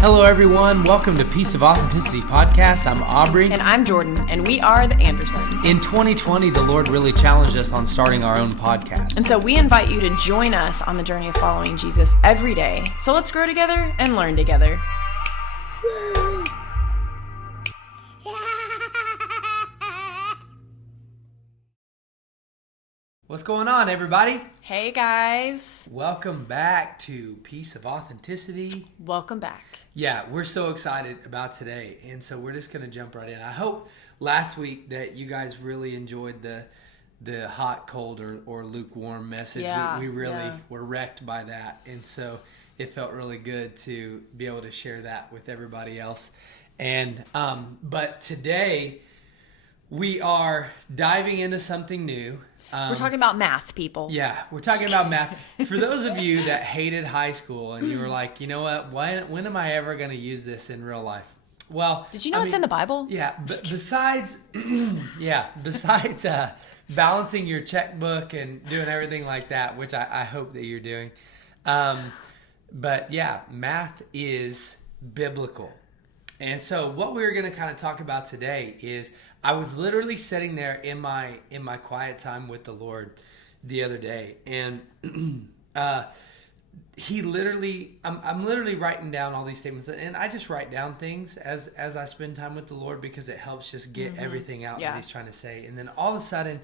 Hello, everyone. Welcome to Piece of Authenticity Podcast. I'm Aubrey. And I'm Jordan, and we are the Andersons. In 2020, the Lord really challenged us on starting our own podcast. And so we invite you to join us on the journey of following Jesus every day. So let's grow together and learn together. What's going on, everybody? Hey, guys. Welcome back to Piece of Authenticity. Welcome back. Yeah, we're so excited about today, and so we're just going to jump right in. I hope last week that you guys really enjoyed the hot, cold, or lukewarm message. Yeah, we really were wrecked by that, and so it felt really good to be able to share that with everybody else. And but today we are diving into something new. We're talking about math, people. Yeah, we're talking about math. For those of you that hated high school and you were like, you know what, when am I ever going to use this in real life? Well, did you know it's in the Bible? Yeah, besides balancing your checkbook and doing everything like that, which I hope that you're doing. But yeah, math is biblical. And so what we're going to kind of talk about today is I was literally sitting there in my quiet time with the Lord the other day, and he literally I'm literally writing down all these statements, and I just write down things as I spend time with the Lord because it helps just get everything out that he's trying to say. And then all of a sudden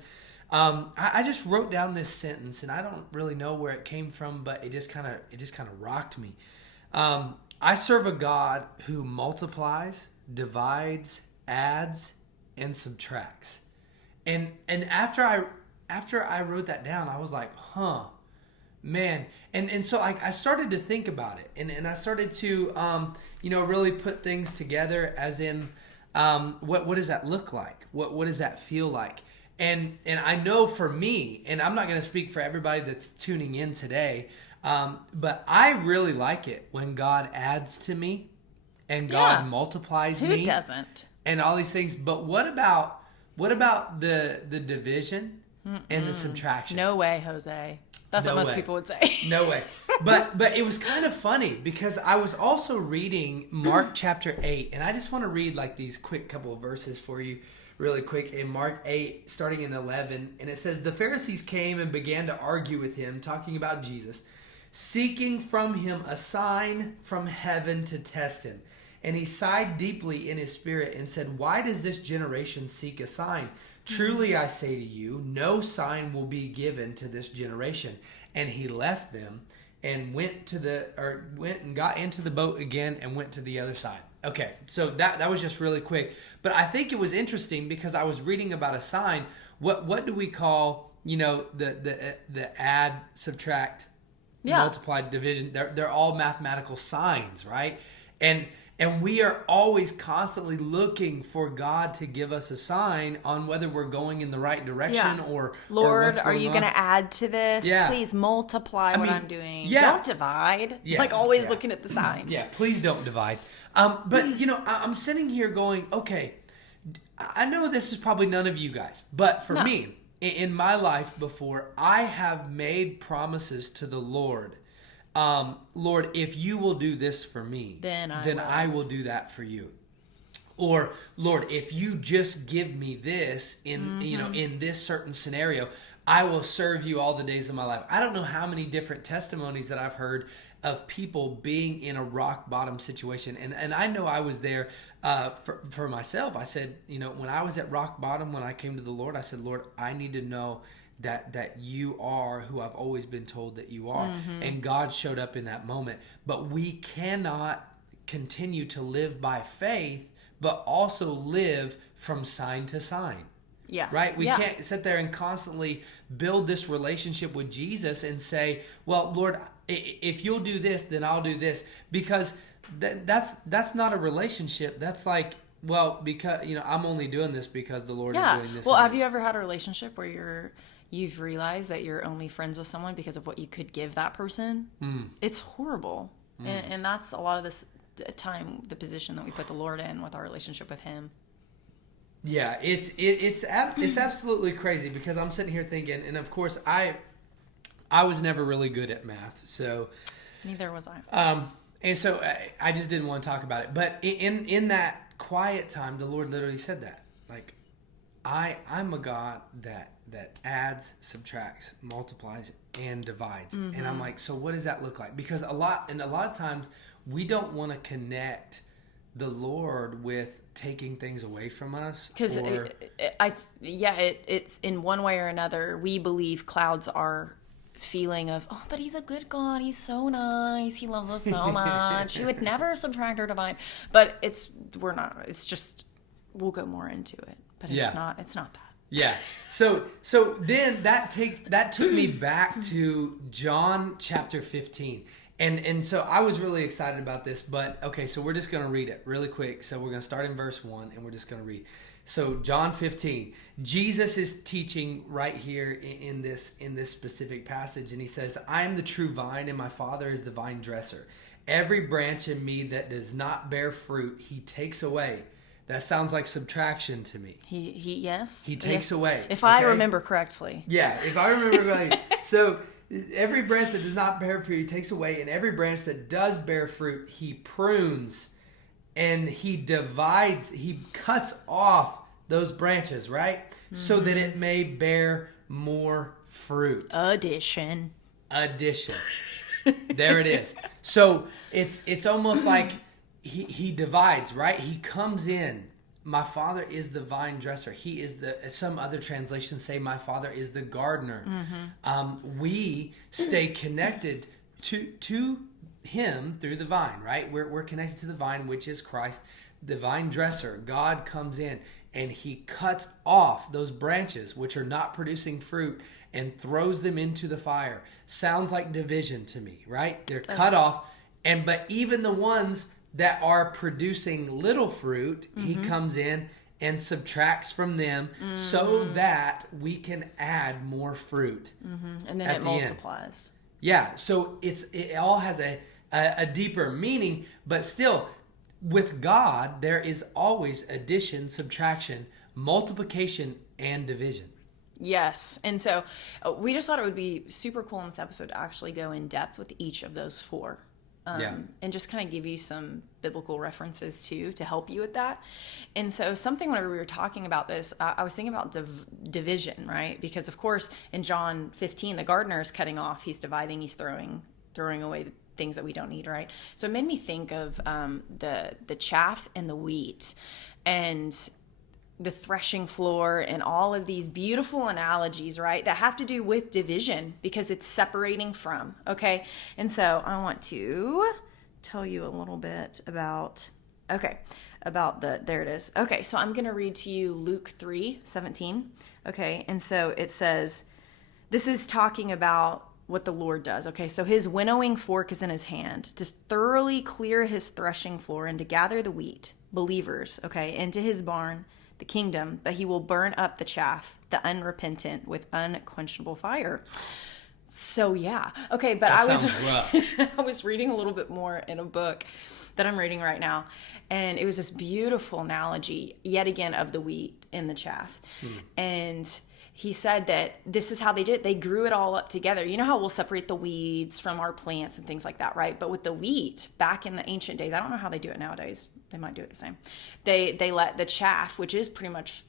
I just wrote down this sentence, and I don't really know where it came from, but it just kind of rocked me. I serve a God who multiplies, divides, adds, and subtracts. And after I wrote that down, I was like, man. And so I started to think about it, and I started to really put things together, as in what does that look like? What does that feel like? And I know for me, and I'm not going to speak for everybody that's tuning in today, but I really like it when God adds to me and God multiplies me. Who doesn't? And all these things. But what about the division and the subtraction? No way, Jose. That's what most people would say. No way. But it was kind of funny because I was also reading Mark chapter 8, and I just want to read like these quick couple of verses for you really quick. In Mark 8, starting in 11, and it says, "The Pharisees came and began to argue with him, talking about Jesus, seeking from him a sign from heaven to test him. And he sighed deeply in his spirit and said, 'Why does this generation seek a sign? Truly I say to you, no sign will be given to this generation.' And he left them and went and got into the boat again and went to the other side." Okay, so that was just really quick. But I think it was interesting because I was reading about a sign. What do we call, the add, subtract, multiply, division? They're all mathematical signs, right? And we are always constantly looking for God to give us a sign on whether we're going in the right direction or Lord, or are you going to add to this? Yeah. Please multiply what I'm doing. Yeah. Don't divide. Always looking at the signs. Yeah, please don't divide. But, I'm sitting here going, okay, I know this is probably none of you guys, but for me, in my life before, I have made promises to the Lord. Lord, if you will do this for me, then I will do that for you. Or, Lord, if you just give me this in this certain scenario, I will serve you all the days of my life. I don't know how many different testimonies that I've heard of people being in a rock bottom situation. And I know I was there for myself. I said, when I was at rock bottom, when I came to the Lord, I said, Lord, I need to know that you are who I've always been told that you are. And God showed up in that moment. But we cannot continue to live by faith, but also live from sign to sign. Yeah. Right? We can't sit there and constantly build this relationship with Jesus and say, well, Lord, if you'll do this, then I'll do this. Because that's not a relationship. That's like, well, because, I'm only doing this because the Lord is doing this. Well, have you ever had a relationship where you've realized that you're only friends with someone because of what you could give that person? It's horrible. And that's a lot of this time, the position that we put the Lord in with our relationship with him. Yeah, it's absolutely crazy because I'm sitting here thinking, and of course I was never really good at math, so neither was I. And so I just didn't want to talk about it. But in that quiet time, the Lord literally said that. Like, I'm a God that adds, subtracts, multiplies, and divides. Mm-hmm. And I'm like, so what does that look like? Because a lot of times we don't want to connect the Lord with taking things away from us. Because it's in one way or another, we believe clouds are feeling of, oh, but he's a good God, he's so nice, he loves us so much, he would never subtract or divide. But we'll go more into it, but it's not that. Yeah. So then that took me back to John chapter 15. And so I was really excited about this, but okay, so we're just going to read it really quick. So we're going to start in verse 1 and we're just going to read. So John 15, Jesus is teaching right here in this specific passage, and he says, I am the true vine and my Father is the vine dresser. Every branch in me that does not bear fruit, he takes away. That sounds like subtraction to me. He takes away. If I remember correctly. Yeah, if I remember correctly. So every branch that does not bear fruit, he takes away. And every branch that does bear fruit, he prunes and he divides. He cuts off those branches, right? Mm-hmm. So that it may bear more fruit. Addition. There it is. So it's almost like he divides, right? He comes in. My Father is the vine dresser. He is some other translations say my Father is the gardener. Mm-hmm. We stay connected to him through the vine, right? We're connected to the vine, which is Christ, the vine dresser. God comes in and he cuts off those branches which are not producing fruit and throws them into the fire. Sounds like division to me, right? They're cut off. But even the ones that are producing little fruit, mm-hmm. he comes in and subtracts from them so that we can add more fruit. Mm-hmm. And then it multiplies. Yeah, so it all has a deeper meaning, but still, with God, there is always addition, subtraction, multiplication, and division. Yes. And so we just thought it would be super cool in this episode to actually go in depth with each of those four. And just kind of give you some biblical references too to help you with that. And so something whenever we were talking about this, I was thinking about division, right? Because of course in John 15, the gardener is cutting off, he's dividing, he's throwing away the things that we don't need, right? So it made me think of the chaff and the wheat and the threshing floor and all of these beautiful analogies, right, that have to do with division because it's separating from, okay? And so I want to tell you a little bit about there it is. Okay, so I'm going to read to you Luke 3:17, okay? And so it says, this is talking about what the Lord does, okay? So his winnowing fork is in his hand to thoroughly clear his threshing floor and to gather the wheat, believers, okay, into his barn, the kingdom, but he will burn up the chaff, the unrepentant, with unquenchable fire. So yeah, okay, but I was reading a little bit more in a book that I'm reading right now, and it was this beautiful analogy, yet again, of the wheat and the chaff. And he said that this is how they did it. They grew it all up together. You know how we'll separate the weeds from our plants and things like that, right? But with the wheat, back in the ancient days, I don't know how they do it nowadays. They might do it the same. They let the chaff, which is pretty much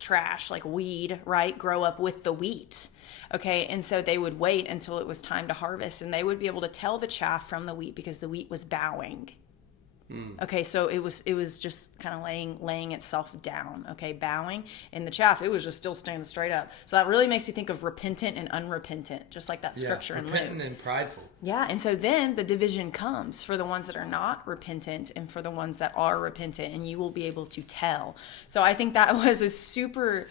trash, like weed, right, grow up with the wheat. Okay, and so they would wait until it was time to harvest, and they would be able to tell the chaff from the wheat because the wheat was bowing. Okay, so it was just kind of laying itself down, okay, bowing. And the chaff, it was just still standing straight up. So that really makes me think of repentant and unrepentant, just like that scripture in Luke. Repentant and prideful. Yeah, and so then the division comes for the ones that are not repentant and for the ones that are repentant, and you will be able to tell. So I think that was a super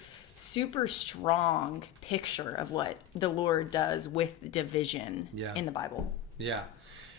strong picture of what the Lord does with division in the Bible. Yeah.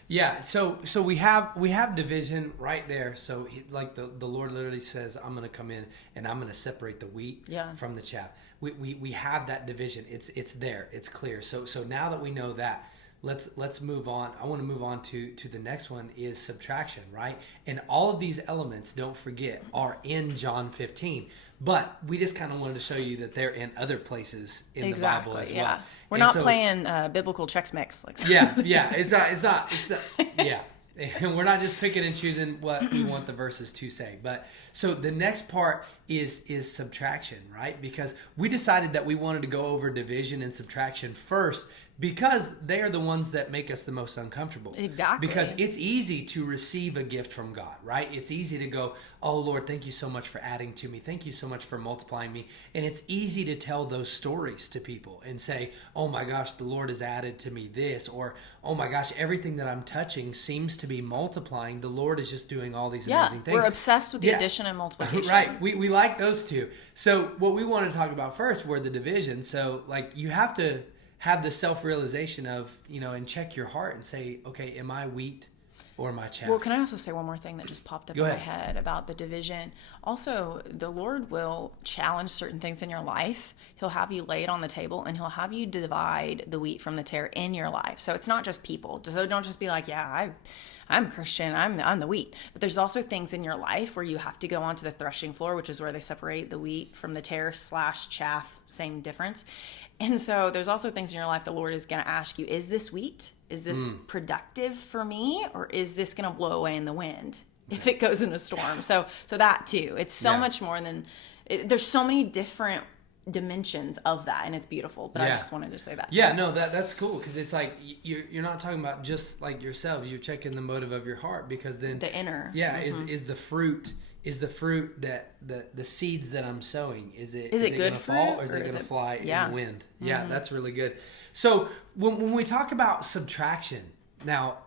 Yeah, so we have division right there. So like the Lord literally says, I'm going to come in and I'm going to separate the wheat from the chaff. We have that division. It's there. It's clear. So now that we know that, let's move on. I want to move on to the next one is subtraction, right? And all of these elements, don't forget, are in John 15. But we just kind of wanted to show you that they're in other places in the Bible as well. We're not playing biblical Chex Mix. Like yeah. It's not. Yeah. And we're not just picking and choosing what we want the verses to say. But so the next part is subtraction, right? Because we decided that we wanted to go over division and subtraction first because they are the ones that make us the most uncomfortable. Exactly. Because it's easy to receive a gift from God, right? It's easy to go, oh, Lord, thank you so much for adding to me. Thank you so much for multiplying me. And it's easy to tell those stories to people and say, oh my gosh, the Lord has added to me this, or oh my gosh, everything that I'm touching seems to be multiplying. The Lord is just doing all these amazing things. We're obsessed with the addition and multiplication. Right. We like those two. So what we want to talk about first were the division. So like you have to have the self-realization of, and check your heart and say, okay, am I wheat or am I chaff? Well, can I also say one more thing that just popped up Go in ahead. my head about the division? Also, the Lord will challenge certain things in your life. He'll have you lay it on the table and he'll have you divide the wheat from the tare in your life. So it's not just people. So don't just be like, yeah, I'm Christian, I'm the wheat. But there's also things in your life where you have to go onto the threshing floor, which is where they separate the wheat from the tare / chaff, same difference. And so there's also things in your life the Lord is going to ask you, is this wheat? Is this productive for me? Or is this going to blow away in the wind if it goes in a storm? So that too. It's so much more than, there's so many different dimensions of that, and it's beautiful. But I just wanted to say that. Yeah, no, that's cool, because it's like you're not talking about just like yourselves. You're checking the motive of your heart, because then the inner. Yeah, is the fruit. Is the fruit that the seeds that I'm sowing, is it good going to fall, or is or it going to fly in the wind? Mm-hmm. Yeah, that's really good. So when we talk about subtraction, now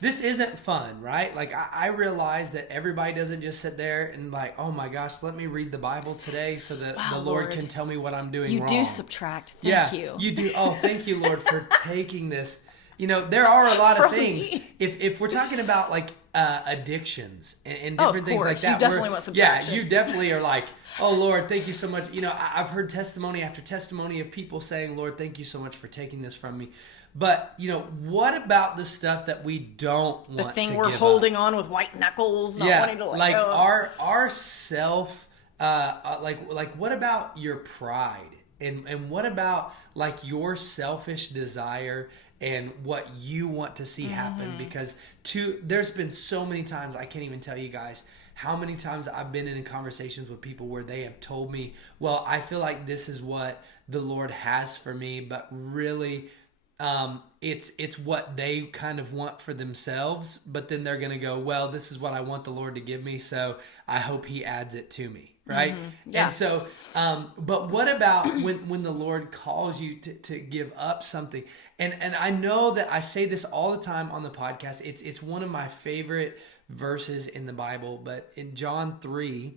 this isn't fun, right? Like I realize that everybody doesn't just sit there and like, oh my gosh, let me read the Bible today so that the Lord can tell me what I'm doing wrong. You do subtract. Thank you. You do. Oh, thank you, Lord, for taking this. There are a lot of things. If we're talking about like addictions and different things like that, you definitely want subtraction. Yeah, you definitely are like, oh Lord, thank you so much. I've heard testimony after testimony of people saying, Lord, thank you so much for taking this from me. But what about the stuff that we don't want? The thing to we're give holding up? on with white knuckles, not wanting to let go. Our self, like what about your pride, and what about like your selfish desire and what you want to see happen? Because there's been so many times, I can't even tell you guys how many times I've been in conversations with people where they have told me, well, I feel like this is what the Lord has for me, but really it's what they kind of want for themselves, but then they're going to go, well, this is what I want the Lord to give me, so I hope he adds it to me. Right. Yeah. And so, but what about when the Lord calls you to give up something? And I know that I say this all the time on the podcast. It's one of my favorite verses in the Bible, but in John 3,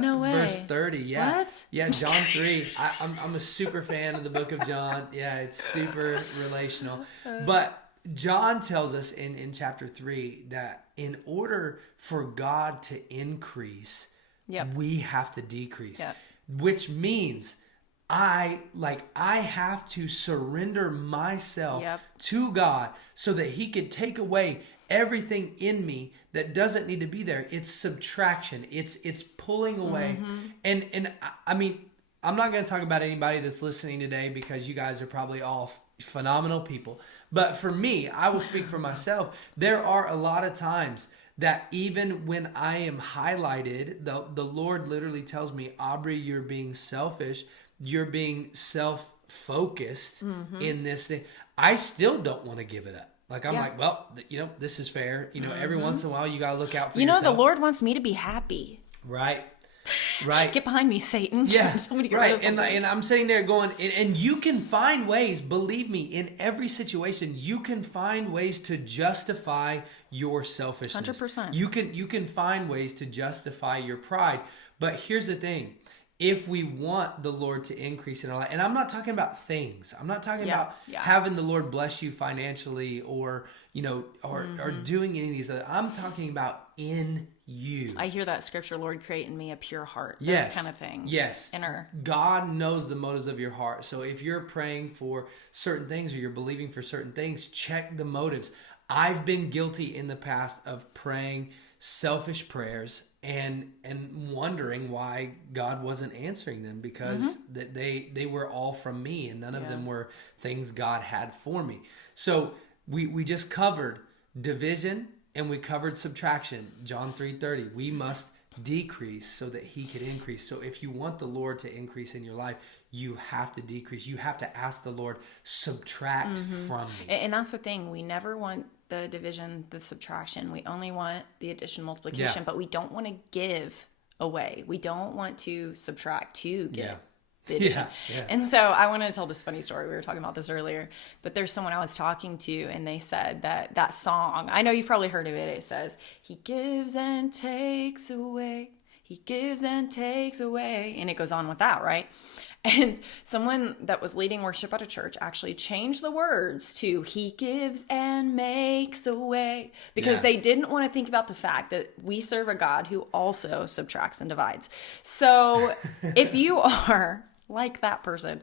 no way. verse 30. Yeah. What? Yeah. John 3. I'm a super fan of the book of John. Yeah. It's super relational, but John tells us in chapter 3 that in order for God to increase, we have to decrease, which means I have to surrender myself to God so that he could take away everything in me that doesn't need to be there. It's subtraction. It's pulling away. And I mean, I'm not going to talk about anybody that's listening today, because you guys are probably all phenomenal people. But for me, I will speak for myself. There are a lot of times that even when I am highlighted, the Lord literally tells me, Aubrey, you're being selfish. You're being self-focused in this thing. I still don't want to give it up. Like, I'm like, well, this is fair. Every once in a while, you got to look out for yourself. The Lord wants me to be happy. Right. Get behind me, Satan. Yeah. Tell me to get rid of something. And I'm sitting there going, and you can find ways, believe me, in every situation, you can find ways to justify your selfishness. 100%. You can find ways to justify your pride. But here's the thing. If we want the Lord to increase in our life, and I'm not talking about things. I'm not talking about having the Lord bless you financially or doing any of these other. I'm talking about in you. I hear that scripture, Lord, create in me a pure heart. Yes. Those kind of things. Yes. Inner. God knows the motives of your heart. So if you're praying for certain things or you're believing for certain things, check the motives. I've been guilty in the past of praying selfish prayers and wondering why God wasn't answering them, because they were all from me and none of them were things God had for me. So we just covered division, and we covered subtraction. John 3:30. We must decrease so that he could increase. So if you want the Lord to increase in your life, you have to decrease. You have to ask the Lord, subtract from me. And that's the thing. We never want the division, the subtraction. We only want the addition, multiplication, but we don't want to give away. We don't want to subtract to give. The addition. And so I wanted to tell this funny story. We were talking about this earlier, but there's someone I was talking to, and they said that song, I know you've probably heard of it. It says, he gives and takes away. He gives and takes away. And it goes on with that, right? And someone that was leading worship at a church actually changed the words to he gives and makes away, because they didn't want to think about the fact that we serve a God who also subtracts and divides. So if you are like that person,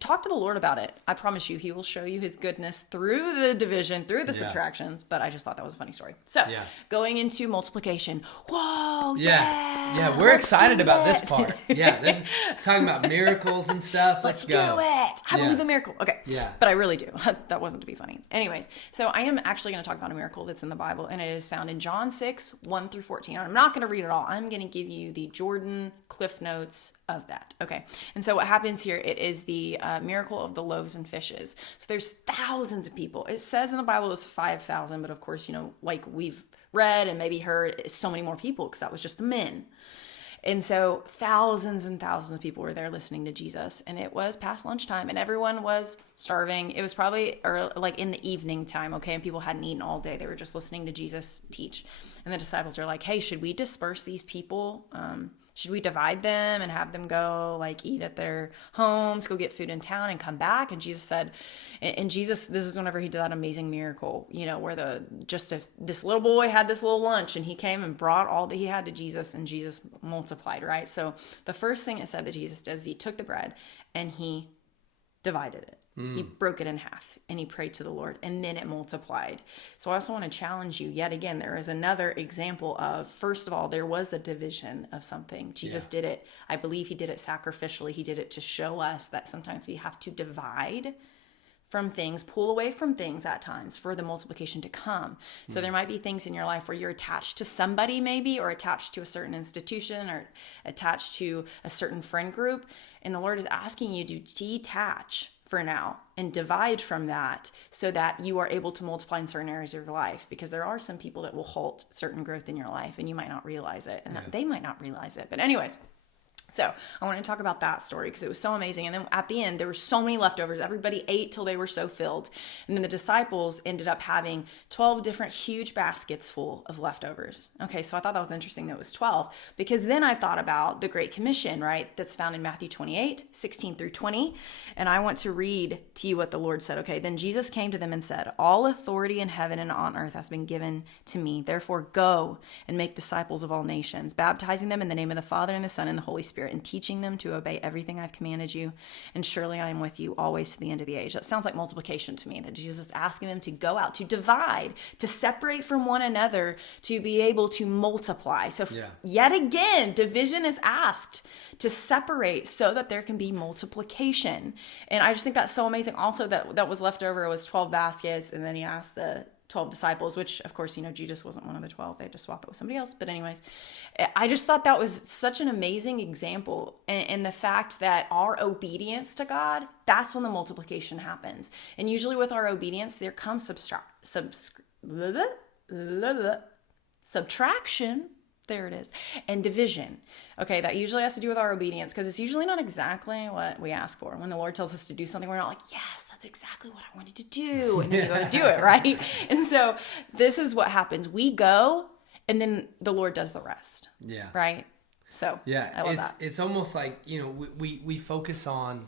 talk to the Lord about it. I promise you, he will show you his goodness through the division, through the subtractions. But I just thought that was a funny story. So going into multiplication. Whoa. Yeah. We're excited about this part. There's talking about miracles and stuff. Let's go. Do it. I believe in miracle. Okay. Yeah. But I really do. That wasn't to be funny. Anyways, so I am actually going to talk about a miracle that's in the Bible, and it is found in John 6, 1 through 14. I'm not going to read it all. I'm going to give you the Jordan Cliff Notes of that. Okay. And so what happens here, it is the miracle of the loaves and fishes. So there's thousands of people. It says in the Bible it was 5,000, but of course, like we've read and maybe heard, it's so many more people because that was just the men. And so thousands and thousands of people were there listening to Jesus, and it was past lunchtime and everyone was starving. It was probably like in the evening time. Okay. And people hadn't eaten all day. They were just listening to Jesus teach. And the disciples are like, hey, should we disperse these people? Should we divide them and have them go like eat at their homes, go get food in town and come back? And Jesus said, and Jesus, this is whenever he did that amazing miracle, where this little boy had this little lunch, and he came and brought all that he had to Jesus, and Jesus multiplied, right? So the first thing it said that Jesus did is he took the bread and he divided it. He broke it in half and he prayed to the Lord, and then it multiplied. So I also want to challenge you yet again. There is another example of, first of all, there was a division of something. Jesus did it. I believe he did it sacrificially. He did it to show us that sometimes we have to divide from things, pull away from things at times for the multiplication to come. So there might be things in your life where you're attached to somebody maybe, or attached to a certain institution, or attached to a certain friend group. And the Lord is asking you to detach for now and divide from that so that you are able to multiply in certain areas of your life, because there are some people that will halt certain growth in your life and you might not realize it, and they might not realize it. But anyways, so I want to talk about that story because it was so amazing. And then at the end, there were so many leftovers. Everybody ate till they were so filled. And then the disciples ended up having 12 different huge baskets full of leftovers. Okay, so I thought that was interesting that it was 12, because then I thought about the Great Commission, right? That's found in Matthew 28, 16 through 20. And I want to read to you what the Lord said. Okay, then Jesus came to them and said, all authority in heaven and on earth has been given to me. Therefore, go and make disciples of all nations, baptizing them in the name of the Father and the Son and the Holy Spirit, and teaching them to obey everything I've commanded you. And surely I am with you always to the end of the age. That sounds like multiplication to me, that Jesus is asking them to go out, to divide, to separate from one another, to be able to multiply. So yet again, division is asked to separate so that there can be multiplication. And I just think that's so amazing. Also, that was left over was 12 baskets. And then he asked the 12 disciples, which of course, Judas wasn't one of the 12. They had to swap it with somebody else. But anyways, I just thought that was such an amazing example. And the fact that our obedience to God, that's when the multiplication happens. And usually with our obedience, there comes subtraction. There it is. And division. Okay, that usually has to do with our obedience, because it's usually not exactly what we ask for. When the Lord tells us to do something, we're not like, yes, that's exactly what I wanted to do. And then we go to do it, right? And so this is what happens. We go, and then the Lord does the rest. Yeah. Right? So I love that. It's almost like, we focus on,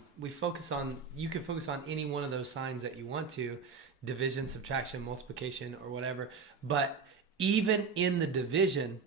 you can focus on any one of those signs that you want to, division, subtraction, multiplication, or whatever. But even in the division,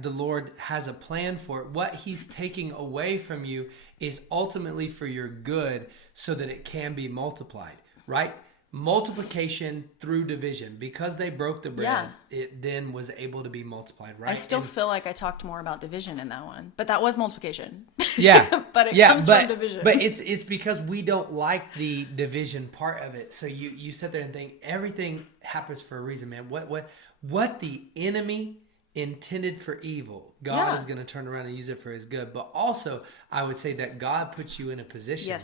the Lord has a plan for it. What he's taking away from you is ultimately for your good, so that it can be multiplied, right? Multiplication through division. Because they broke the bread, it then was able to be multiplied, right? I still feel like I talked more about division in that one, but that was multiplication. Yeah. But it yeah, comes from division. But it's because we don't like the division part of it. So you sit there and think everything happens for a reason, man. What the enemy intended for evil, God is going to turn around and use it for his good. But also, I would say that God puts you in a position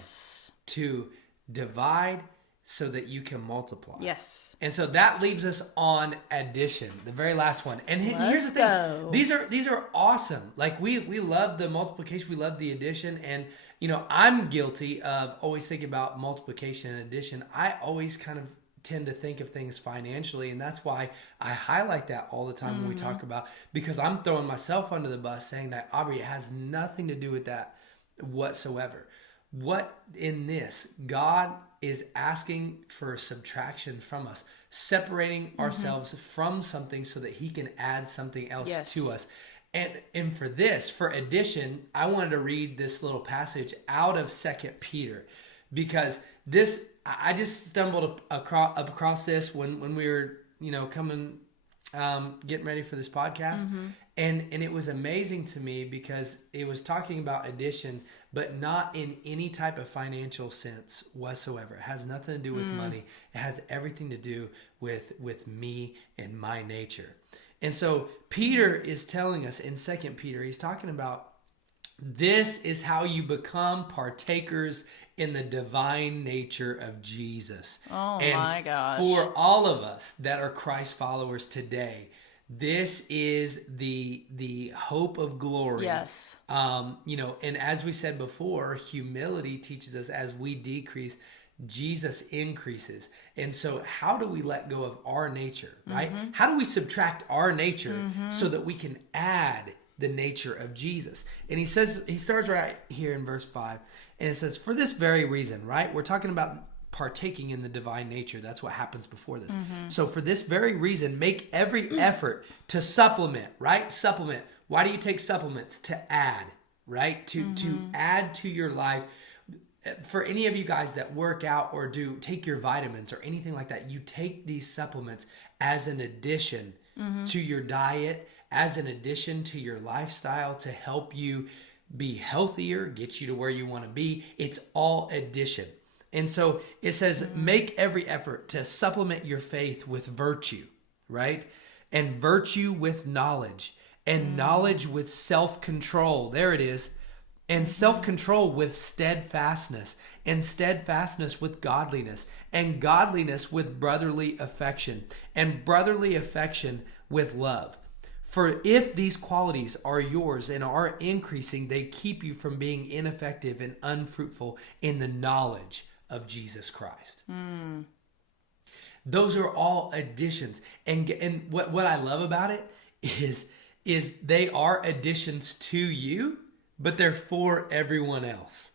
to divide so that you can multiply. Yes. And so that leaves us on addition, the very last one. And here's the thing. These are awesome. Like we love the multiplication, we love the addition. And I'm guilty of always thinking about multiplication and addition. I always kind of tend to think of things financially, and that's why I highlight that all the time when we talk about, because I'm throwing myself under the bus saying that, Aubrey, it has nothing to do with that whatsoever. What in this, God is asking for a subtraction from us, separating ourselves from something so that he can add something else to us. And for addition, I wanted to read this little passage out of 2 Peter, because I just stumbled across this when we were, coming, getting ready for this podcast. And it was amazing to me because it was talking about addition, but not in any type of financial sense whatsoever. It has nothing to do with money. It has everything to do with me and my nature. And so Peter is telling us in 2 Peter, he's talking about this is how you become partakers in the divine nature of Jesus. Oh, and my gosh. For all of us that are Christ followers today, this is the hope of glory. Yes. And as we said before, humility teaches us as we decrease, Jesus increases. And so how do we let go of our nature, right? How do we subtract our nature so that we can add the nature of Jesus? And he starts right here in verse 5, and it says, for this very reason, right? We're talking about partaking in the divine nature. That's what happens before this. So for this very reason, make every effort to supplement, right? Supplement. Why do you take supplements? To add, right? To add to your life. For any of you guys that work out or take your vitamins or anything like that, you take these supplements as an addition to your diet, as an addition to your lifestyle to help you be healthier, get you to where you want to be. It's all addition. And so it says, make every effort to supplement your faith with virtue, right? And virtue with knowledge, and knowledge with self-control. There it is. And self-control with steadfastness, and steadfastness with godliness, and godliness with brotherly affection, and brotherly affection with love. For if these qualities are yours and are increasing, they keep you from being ineffective and unfruitful in the knowledge of Jesus Christ. Those are all additions. And what I love about it is they are additions to you, but they're for everyone else.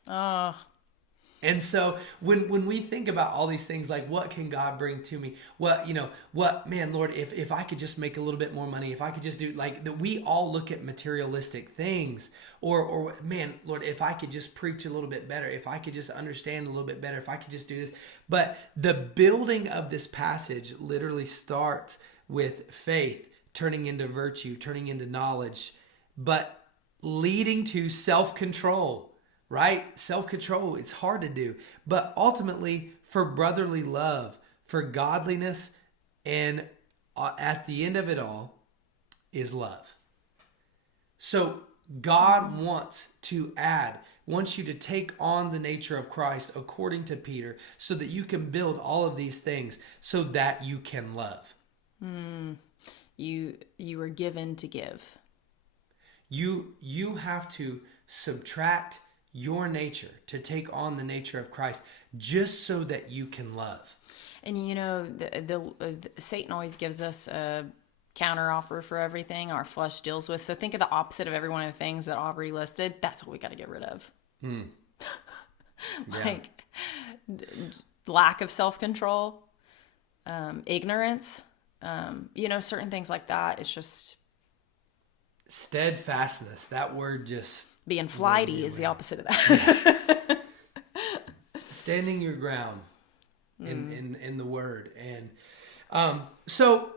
And so when we think about all these things, like what can God bring to me? Man, Lord, if I could just make a little bit more money, if I could just do that, we all look at materialistic things, or man, Lord, if I could just preach a little bit better, if I could just understand a little bit better, if I could just do this. But the building of this passage literally starts with faith turning into virtue, turning into knowledge, but leading to self-control. Right? Self-control, it's hard to do. But ultimately, for brotherly love, for godliness, and at the end of it all is love. So God wants you to take on the nature of Christ according to Peter, so that you can build all of these things so that you can love. You were given to give. You have to subtract your nature to take on the nature of Christ, just so that you can love. And the Satan always gives us a counter offer for everything our flesh deals with. So think of the opposite of every one of the things that Aubrey listed. That's what we got to get rid of. Like lack of self-control, ignorance, certain things like that. It's just steadfastness. That word just... Being flighty is the opposite of that. Standing your ground in the word. And so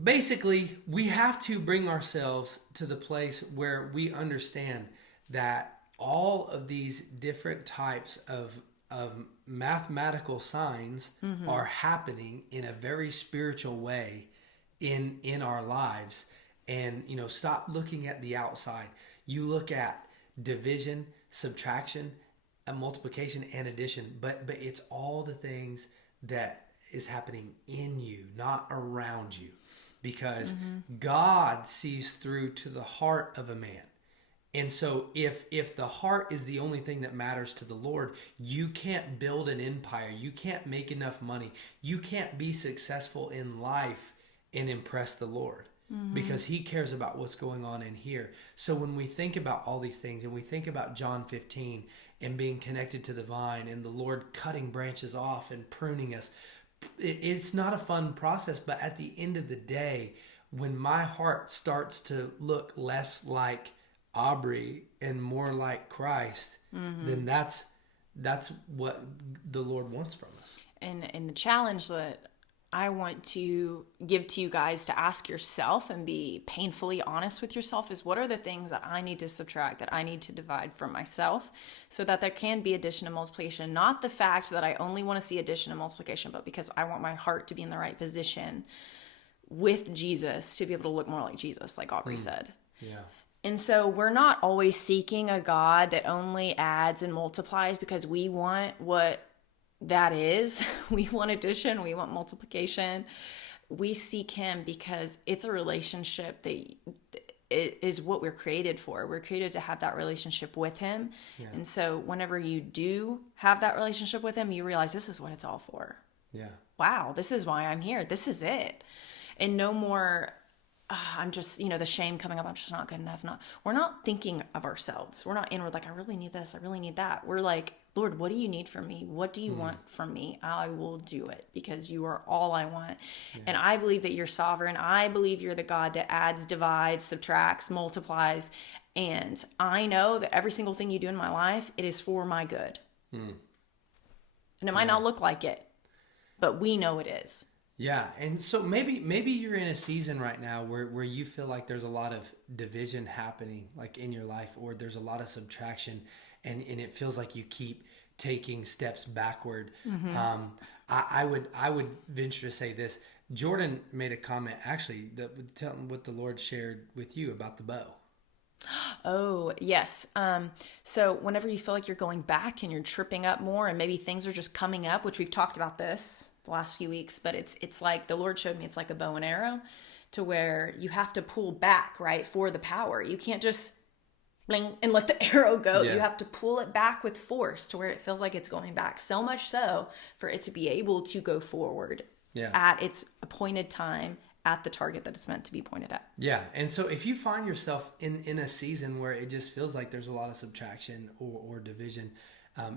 basically, we have to bring ourselves to the place where we understand that all of these different types of mathematical signs are happening in a very spiritual way in our lives. And, stop looking at the outside. You look at division, subtraction, and multiplication and addition, but it's all the things that is happening in you, not around you, because God sees through to the heart of a man. And so if the heart is the only thing that matters to the Lord, you can't build an empire. You can't make enough money. You can't be successful in life and impress the Lord, because he cares about what's going on in here. So when we think about all these things, and we think about John 15 and being connected to the vine and the Lord cutting branches off and pruning us, it's not a fun process. But at the end of the day, when my heart starts to look less like Aubrey and more like Christ, then that's what the Lord wants from us. And the challenge that I want to give to you guys to ask yourself and be painfully honest with yourself is, what are the things that I need to subtract, that I need to divide from myself, so that there can be addition and multiplication? Not the fact that I only want to see addition and multiplication, but because I want my heart to be in the right position with Jesus to be able to look more like Jesus, like Aubrey said. Yeah. And so we're not always seeking a God that only adds and multiplies because we want what that is. We want addition, we want multiplication. We seek him because it's a relationship that is what we're created for. We're created to have that relationship with him. Yeah. And so whenever you do have that relationship with him, you realize this is what it's all for. Yeah. Wow, this is why I'm here. This is it. And no more, I'm just, the shame coming up. I'm just not good enough. We're not thinking of ourselves. We're not inward, like, I really need this. I really need that. We're like, Lord, what do you need from me? What do you want from me? I will do it because you are all I want. Yeah. And I believe that you're sovereign. I believe you're the God that adds, divides, subtracts, multiplies. And I know that every single thing you do in my life, it is for my good. And it might not look like it, but we know it is. Yeah. And so maybe you're in a season right now where you feel like there's a lot of division happening, like in your life, or there's a lot of subtraction, and it feels like you keep taking steps backward. I would venture to say this. Jordan made a comment actually that would tell what the Lord shared with you about the bow. Oh, yes. So whenever you feel like you're going back and you're tripping up more, and maybe things are just coming up, which we've talked about this the last few weeks, but it's like the Lord showed me, it's like a bow and arrow, to where you have to pull back, right, for the power. You can't just bling and let the arrow go. Yeah. You have to pull it back with force to where it feels like it's going back, so much so for it to be able to go forward at its appointed time, at the target that it's meant to be pointed at. Yeah. And so if you find yourself in a season where it just feels like there's a lot of subtraction or division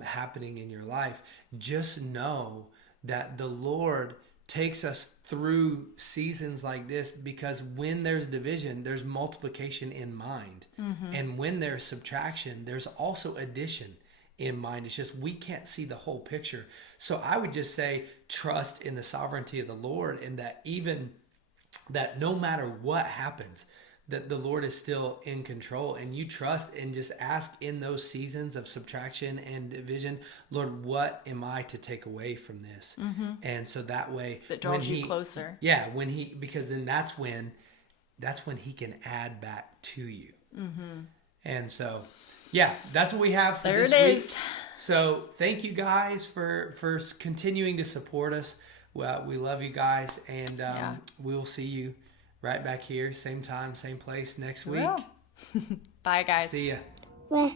happening in your life, just know that the Lord takes us through seasons like this, because when there's division, there's multiplication in mind. And when there's subtraction, there's also addition in mind. It's just we can't see the whole picture. So I would just say trust in the sovereignty of the Lord, and that no matter what happens, that the Lord is still in control, and you trust and just ask in those seasons of subtraction and division, Lord, what am I to take away from this? And so that way, that draws you closer. Yeah, because then that's when he can add back to you. And so, yeah, that's what we have for this week. There it is. So thank you guys for continuing to support us. Well, we love you guys, and we will see you right back here, same time, same place next week. Bye, guys. See ya. Bye.